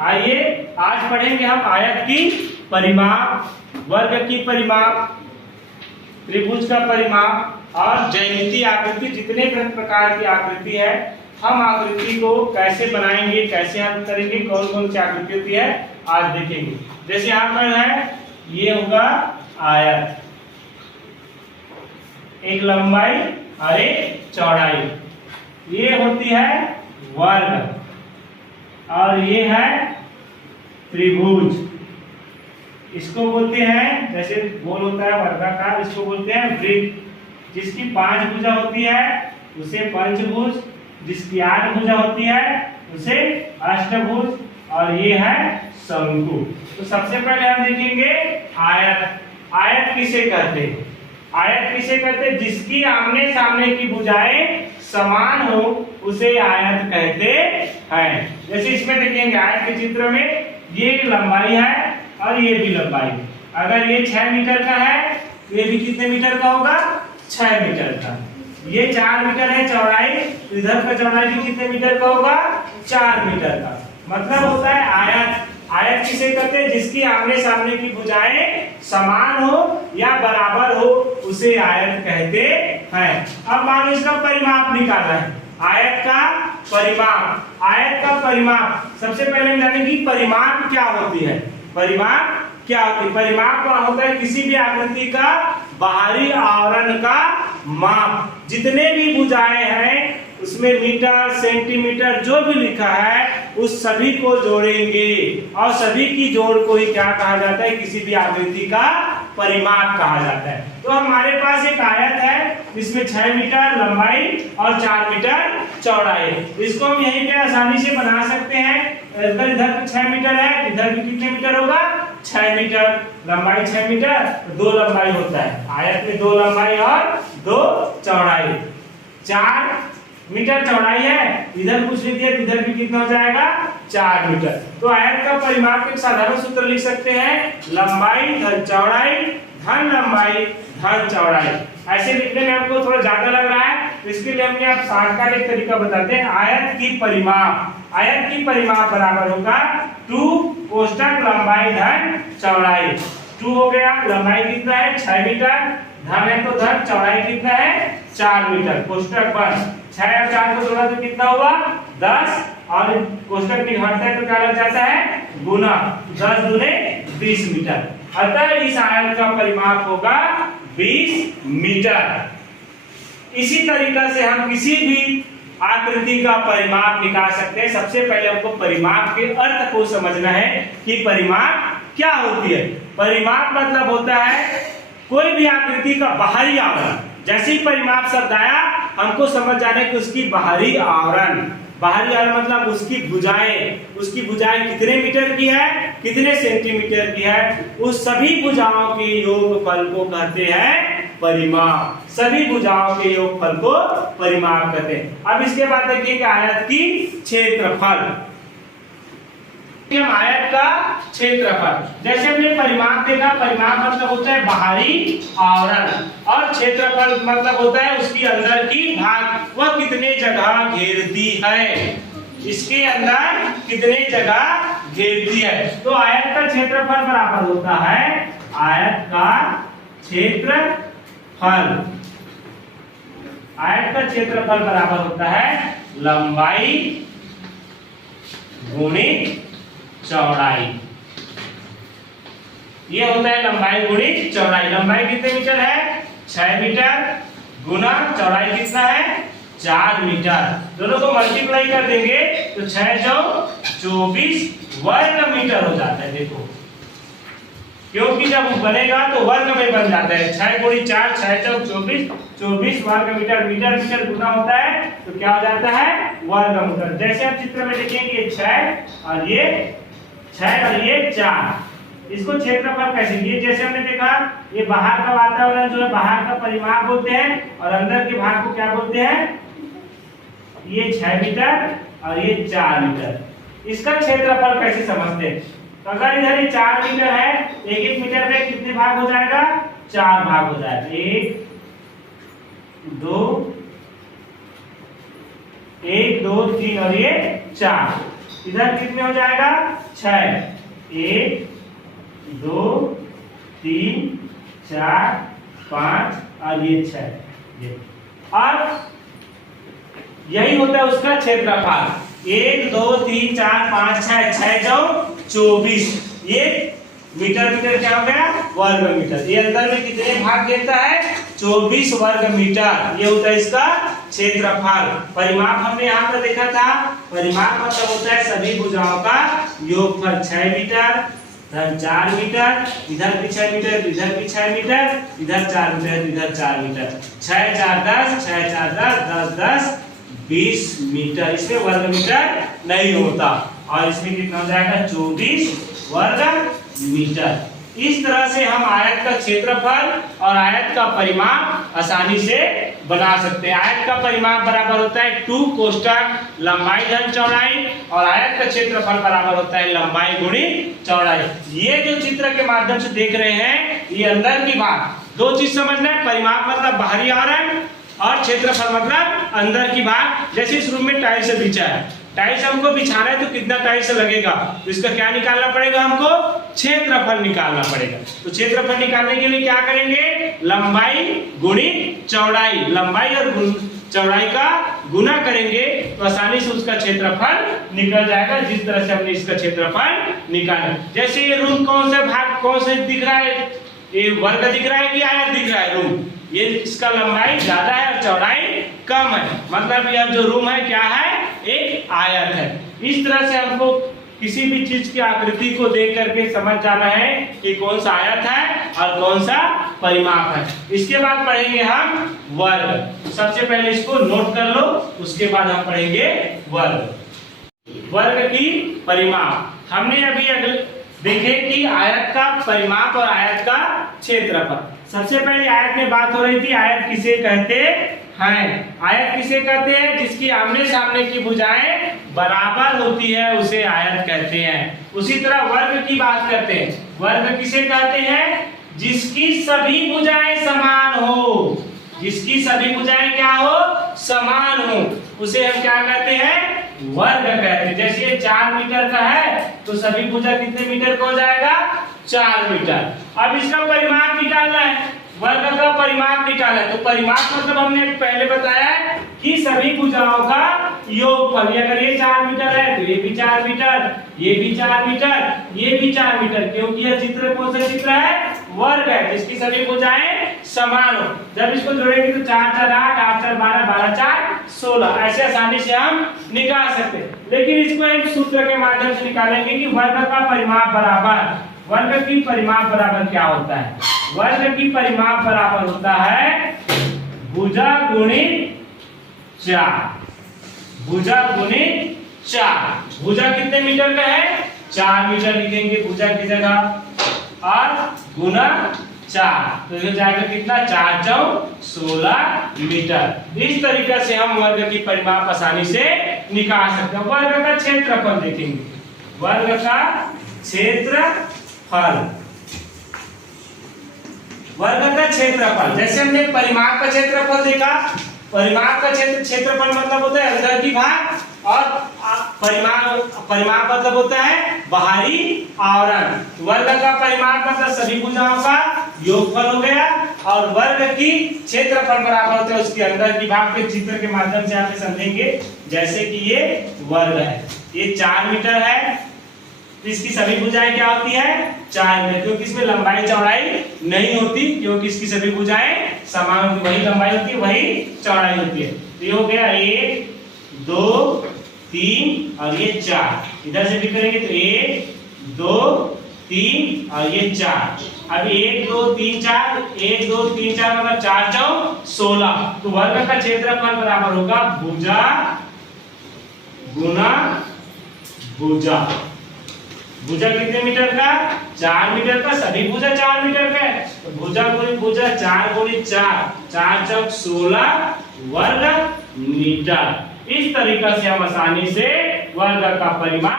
आइए आज पढ़ेंगे हम आयत की परिमाप, वर्ग की परिमाप, त्रिभुज का परिमाप और ज्यामितीय आकृति, जितने प्रकार की आकृति है हम आकृति को कैसे बनाएंगे, कैसे हल करेंगे, कौन कौन सी आकृति होती है आज देखेंगे। जैसे यहाँ पर है, ये होगा आयत, एक लंबाई और एक चौड़ाई, ये होती है वर्ग और ये है त्रिभुज। इसको बोलते हैं, जैसे गोल होता है वर्गाकार, इसको बोलते हैं वृत्त। जिसकी 5 भुजा होती है उसे पंचभुज, जिसकी 8 भुजा होती है उसे अष्टभुज, और ये है शंकु। तो सबसे पहले हम देखेंगे आयत। आयत किसे कहते हैं? आयत किसे कहते हैं? जिसकी आमने सामने की भुजाएं समान हो उसे आयत कहते हैं। जैसे इसमें देखेंगे आयत के चित्र में, ये लंबाई है और ये भी लंबाई। अगर ये 6 मीटर का है तो ये भी कितने मीटर का होगा? 6 मीटर का। ये 4 मीटर है चौड़ाई, तो इधर का चौड़ाई भी कितने मीटर का होगा? 4 मीटर का। मतलब होता है आयत। आयत किसे कहते हैं? जिसकी आमने सामने की भुजाएं समान हो या बराबर हो उसे आयत कहते हैं। अब मान लो इसका परिमाप निकालना है, आयत का परिमाप। आयत का परिमाप सबसे पहले हम जानेंगे कि परिमाप क्या होती है। परिमाप क्या होती है? परिमाप क्या होता है? किसी भी आकृति का बाहरी आवरण का माप। जितने भी भुजाएं हैं उसमें मीटर, सेंटीमीटर जो भी लिखा है उस सभी को जोड़ेंगे और सभी की जोड़ को ही क्या कहा जाता है? किसी भी आकृति का परिमाप कहा जाता है। तो हमारे पास एक आयत है, इसमें 6 मीटर लंबाई और 4 मीटर चौड़ाई। इसको हम यहीं पे आसानी से बना सकते हैं। इधर 6 मीटर है, इधर भी कितने मीटर होगा? 6 मीटर। लंबाई 6 मीटर, 2 लंबाई होता है आयत में, 2 लंबाई और 2 चौड़ाई। 4 मीटर चौड़ाई है, इधर कुछ लिख दिया, इधर भी कितना हो जाएगा? 4 मीटर। तो आयत का परिमाप एक साधारण सूत्र लिख सकते हैं, लंबाई धन चौड़ाई धन लंबाई धन चौड़ाई। ऐसे लिखने में आपको थोड़ा ज्यादा लग रहा है, तो इसके लिए हमने आप शॉर्टकट एक तरीका बताते हैं। आयत की परिमाप, आयत की परिमाप बराबर होगा 2 कोष्ठक लंबाई धन चौड़ाई। 2 हो गया, लंबाई कितना है? 6 मीटर, धन है तो धन, चौड़ाई कितना है? 4 मीटर। कोष्ठक बंद, 6 और 4 को जोड़ा तो कितना हुआ? 10, और कोष्ठक निकालता है तो क्या लग जाता है? गुना। 10 दूने 20 मीटर। अतः इस आयत का परिमाप होगा 20 मीटर। इसी तरीका से हम किसी भी आकृति का परिमाप निकाल सकते हैं। सबसे पहले हमको परिमाप के अर्थ को समझना है कि परिमाप क्या होती है। परिमाप मतलब होता है कोई भी आकृति का बाहरी आवरण। जैसे ही परिमाप शब्द आया हमको समझ जाना है कि उसकी बाहरी आवरण, बाहरी आवरण मतलब उसकी भुजाएं कितने मीटर की है, कितने सेंटीमीटर की है, उस सभी भुजाओं के योगफल को कहते हैं परिमाप। सभी भुजाओं के योगफल को परिमाप कहते हैं। अब इसके बाद देखिए कि आयत की क्षेत्रफल। हम आयत का क्षेत्रफल, जैसे हमने परिमाप देखा, परिमाप मतलब होता है बाहरी आवरण, और क्षेत्रफल मतलब होता है उसकी अंदर की भाग, वह कितने जगह घेरती है, इसके अंदर कितने जगह घेरती है। तो आयत का क्षेत्रफल बराबर होता है, आयत का क्षेत्रफल, आयत का क्षेत्रफल बराबर होता है लंबाई गुणित चौड़ाई। ये होता है लंबाई गुणित चौड़ाई। लंबाई कितने मीटर है? 6 मीटर, गुना चौड़ाई कितना है? 4 मीटर। दोनों को मल्टीप्लाई कर देंगे तो 6 × 24 वर्ग मीटर हो जाता है। देखो, क्योंकि जब बनेगा तो वर्ग में बन जाता है। 6 × 4 6 × 24 24 वर्ग मीटर। मीटर मीटर गुना होता है तो क्या हो जाता है? वर्ग मीटर। जैसे आप चित्र में देखेंगे 6 और ये 6 और ये 4। इसको क्षेत्रफल कैसे? ये जैसे हमने देखा, ये बाहर का वातावरण जो है बाहर का परिमाप बोलते हैं, और अंदर के भाग को क्या बोलते हैं? ये 6 मीटर और ये 4 मीटर। इसका क्षेत्रफल कैसे समझते हैं? तो अगर इधर ये 4 मीटर है, 1-1 मीटर में कितने भाग हो जाएगा? 4 भाग हो जाएगा। 1 2 1 2 3 और ये 4। इधर कितने हो जाएगा 6, 1 2 3 4 5 और ये 6। और यही होता है उसका क्षेत्रफल। 1 2 3 4 5 6 6 24। ये मीटर क्या हो गया वर्ग मीटर। ये अंदर में कितने भाग देता है 24 वर्ग मीटर। ये होता है इसका क्षेत्रफल। परिमाप हमने यहाँ पर देखा था। परिमाप मतलब होता है सभी भुजाओं का योगफल। 6 मीटर, इधर 4 मीटर, इधर भी 6 मीटर, इधर भी 6 मीटर, इधर 4 मीटर, इधर 4 मीटर। 6 4 10, 6 4 10 10 10 20 मीटर। इसमें वर्ग मीटर नहीं होता। और इसमें कितना हो जाएगा 24 वर्ग मीटर। इस तरह से हम आयत का क्षेत्रफल और आयत का परिमाप आसानी से बना सकते हैं। आयत का परिमाप बराबर होता है 2 कोष्ठक लंबाई धन चौड़ाई, और आयत का क्षेत्रफल बराबर होता है लंबाई गुणी चौड़ाई। ये जो चित्र के माध्यम से देख रहे हैं, ये अंदर की बात। दो चीज समझना है, परिमाप मतलब बाहरी आवरण और क्षेत्रफल मतलब अंदर की भाग। जैसे इस रूम में टाइल्स बिछा है, टाइल्स हमको बिछाना है तो कितना टाइल्स लगेगा, तो इसका क्या निकालना पड़ेगा, हमको क्षेत्रफल निकालना पड़ेगा। तो क्षेत्रफल निकालने के लिए क्या करेंगे, लंबाई गुणी चौड़ाई, लंबाई और चौड़ाई का गुना करेंगे तो आसानी से उसका क्षेत्रफल निकल जाएगा। जिस तरह से हमने इसका क्षेत्रफल निकाला। जैसे ये रूम कौन से भाग कौन से दिख रहा है, ये वर्ग दिख रहा है कि आयत दिख रहा है रूम। ये इसका लंबाई ज्यादा है और चौड़ाई कम है, मतलब यह जो रूम है क्या है, एक आयत है। इस तरह से हमको किसी भी चीज की आकृति को देख करके समझ जाना है कि कौन सा आयत है और कौन सा परिमाप है। इसके बाद पढ़ेंगे हम वर्ग। सबसे पहले इसको नोट कर लो, उसके बाद हम पढ़ेंगे वर्ग। वर्ग की परिमाप हमने अभी देखे कि आयत का परिमाप और आयत का क्षेत्रफल। सबसे पहले आयत में बात हो रही थी, आयत किसे कहते हैं। आयत किसे कहते हैं, जिसकी आमने सामने की भुजाएं बराबर होती है उसे आयत कहते हैं। उसी तरह वर्ग की बात करते हैं। वर्ग किसे कहते हैं, जिसकी सभी भुजाएं समान हो, जिसकी सभी भुजाएं क्या हो, समान हो, उसे हम क्या कहते हैं, वर्ग कहते हैं। जैसे ये 4 मीटर का है तो सभी भुजा कितने मीटर का हो जाएगा, 4 मीटर। अब इसका परिमाप निकालना है, वर्ग का परिमाप निकालना है। तो परिमाप मतलब हमने पहले बताया कि सभी भुजाओं का योगफल। अगर ये 4 मीटर है तो ये भी 4 मीटर, ये भी 4 मीटर, ये भी 4 मीटर, क्योंकि यह चित्र कौन सा चित्र है, वर्ग है, जिसकी सभी भुजाएं समान हो। जब इसको जोड़ेंगे तो 4 4 8 8 4 12 12 4 16, ऐसे आसानी से हम निकाल सकते हैं। लेकिन इसको एक सूत्र के माध्यम से निकालेंगे कि वर्ग का परिमाप बराबर, वर्ग की परिमाप बराबर क्या होता है। वर्ग की परिमाप बराबर होता है भुजा गुणित 4, भुजा गुणित 4। भुजा कितने मीटर का है, 4 मीटर लिखेंगे भुजा की जगह, और गुना 4 तो ये जाएगा कितना, 4 4 16 मीटर। इस तरीके से हम वर्ग की परिमाप आसानी से निकाल सकते हैं। वर्ग का क्षेत्रफल देखेंगे, वर्ग का क्षेत्रफल, वर्ग का क्षेत्रफल। जैसे हमने परिमाप का क्षेत्रफल देखा, परिमाप का क्षेत्रफल मतलब होता है अंदर की भाग, और परिमाप मतलब होता है बाहरी आवरण। वर्ग का परिमाप मतलब सभी भुजाओं का योगफल हो गया, और वर्ग की क्षेत्रफल बराबर होता है उसके अंदर की भाग के चित्र के माध्यम से आप समझेंगे। जैसे कि ये वर्ग है, ये 4 मीटर है, तो इसकी सभी भुजाएं क्या होती है, 4 मीटर, क्योंकि इसमें लंबाई चौड़ाई नहीं होती, क्योंकि इसकी सभी भुजाएं समान होती, वही लंबाई होती है वही चौड़ाई होती है। तो ये हो गया 1 2 3 और ये 4। इधर से भी करेंगे तो 1 2 3 और ये 4। अब 1 2 3 4, 1 2 3 4 मतलब 4 4 16। तो वर्ग का क्षेत्रफल बराबर होगा भुजा गुना भुजा। भुजा कितने मीटर का, 4 मीटर का, सभी भुजा 4 मीटर का है, तो भुजा गुणित भुजा 4 गुणित 4, 4 4 16 वर्ग मीटर। इस तरीके से हम आसानी से वर्ग का परिमाप